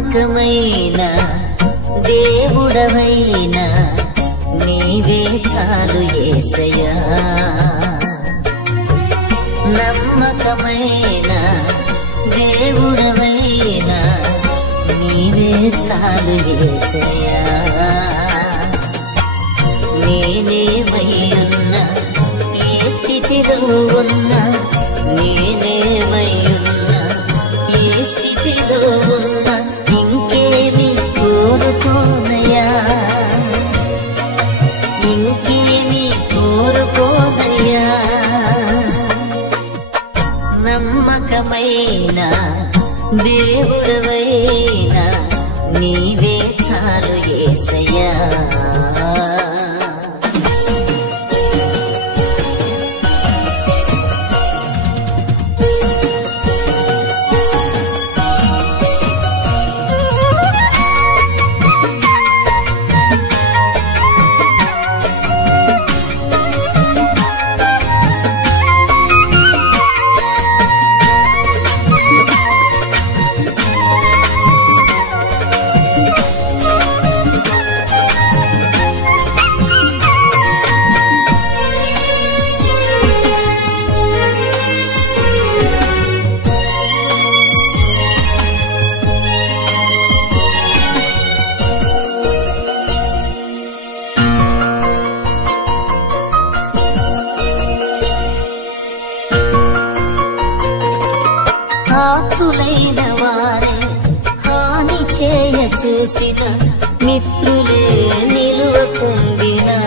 నమ్మకమైన దేవుడవైనా నీవే చాలు యేసయ్యా. నమ్మకమైన దేవుడవైనా నీవే చాలు యేసయ్యా. నేనేమయ్యున్నా ఏ స్థితిలో ఉన్నా, నేనేమయ్యున్నా ఏ స్థితిలో ఉన్నా ఇంకేమి కోరుకోనయ్యా, ఇంకేమి కోరుకోనయ్యా. నమ్మకమైన దేవుడవైనా నీవే చాలు యేసయ్యా. ఆప్తులైన వారే హాని చేయ చూసిన, మిత్రులే నిలువకుండినా,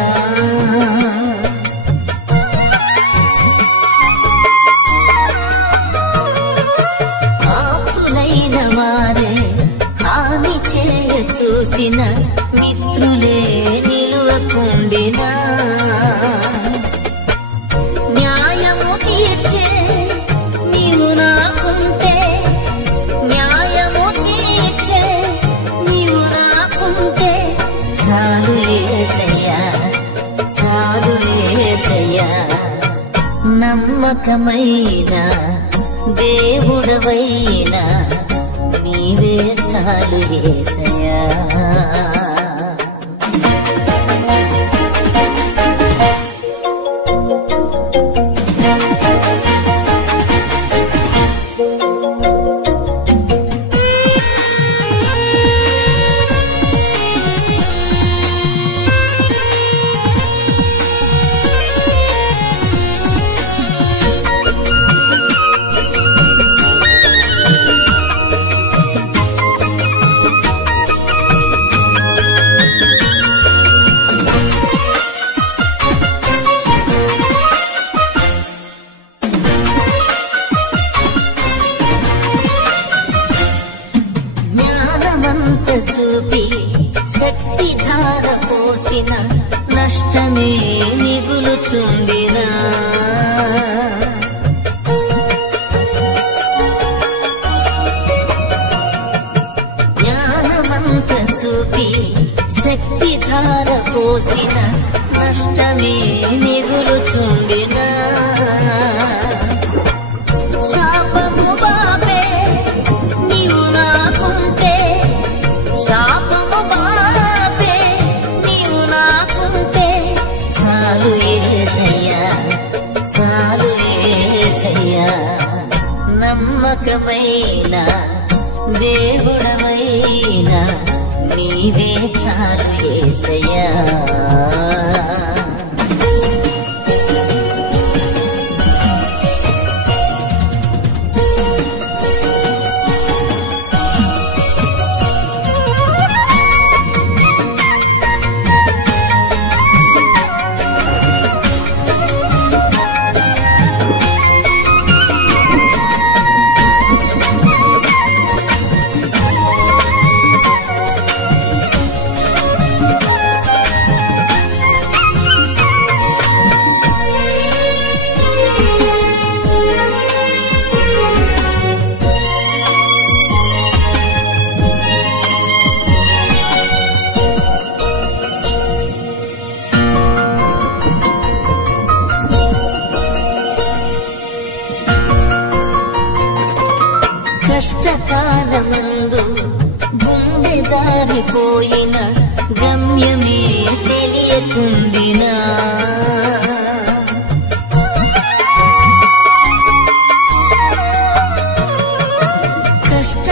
ఆప్తులైన వారే హాని చేయ చూసిన, మిత్రులే నిలువకుండినా, న్యాయము తీర్చే నీవు నాకుంటే, న్యాయము తీర్చే నీవు నాకుంటే చాలు యేసయ్యా, చాలు యేసయ్యా. నమ్మకమైన దేవుడవైనా నీవే చాలు యేసయ్యా. జ్ఞానమంత చూపి శక్తి ధార పోసిన, నష్టమే మిగులుచుండినా, జ్ఞానమంత చూపి శక్తి ధార పోసిన, నష్టమే మిగులుచుండినా, శాపము బాపే నీవు నాకుంటే, శాపము బాపే నీవు నాకుంటే చాలు యేసయ్యా, చాలు యేసయ్యా. నమ్మకమైన దేవుడవైనా నీవే చాలు యేసయ్యా. కష్టకాలమందు జారిపోయిన గమ్యమే తెలియకుండినా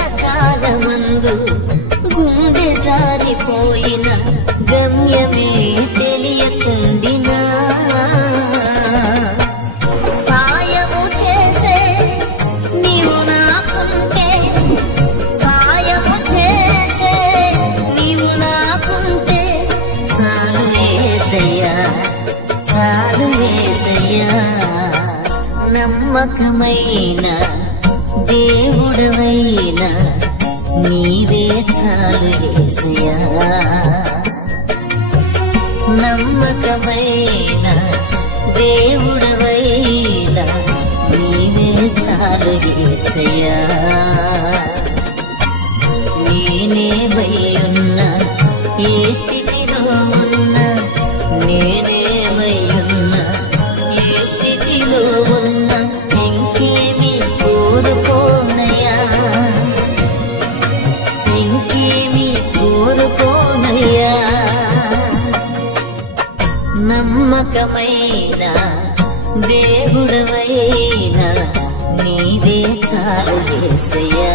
కష్టకాలమందు గుండె జారిపోయిన గమ్యమే తెలియకుండినా సాయము చేసే నీవు నాకుంటే సాయము చేసే నీవు నాకుంటే చాలు యేసయ్యా చాలు యేసయ్యా నమ్మకమైన దేవుడవైన నీవే చాలు యేసయ్యా నమ్మకమైన దేవుడవైన నీవే చాలు యేసయ్యా నేనేమయ్యున్నా ఏ స్థితిలో ఉన్నా నేనేమయ్యున్నా ఏ స్థితిలో ఉన్నా ఇంకేమి కోరుకోనయ్యా ఇంకేమి కోరుకోనయ్యా నమ్మకమైన దేవుడవైన నీవే చాలు యేసయ్యా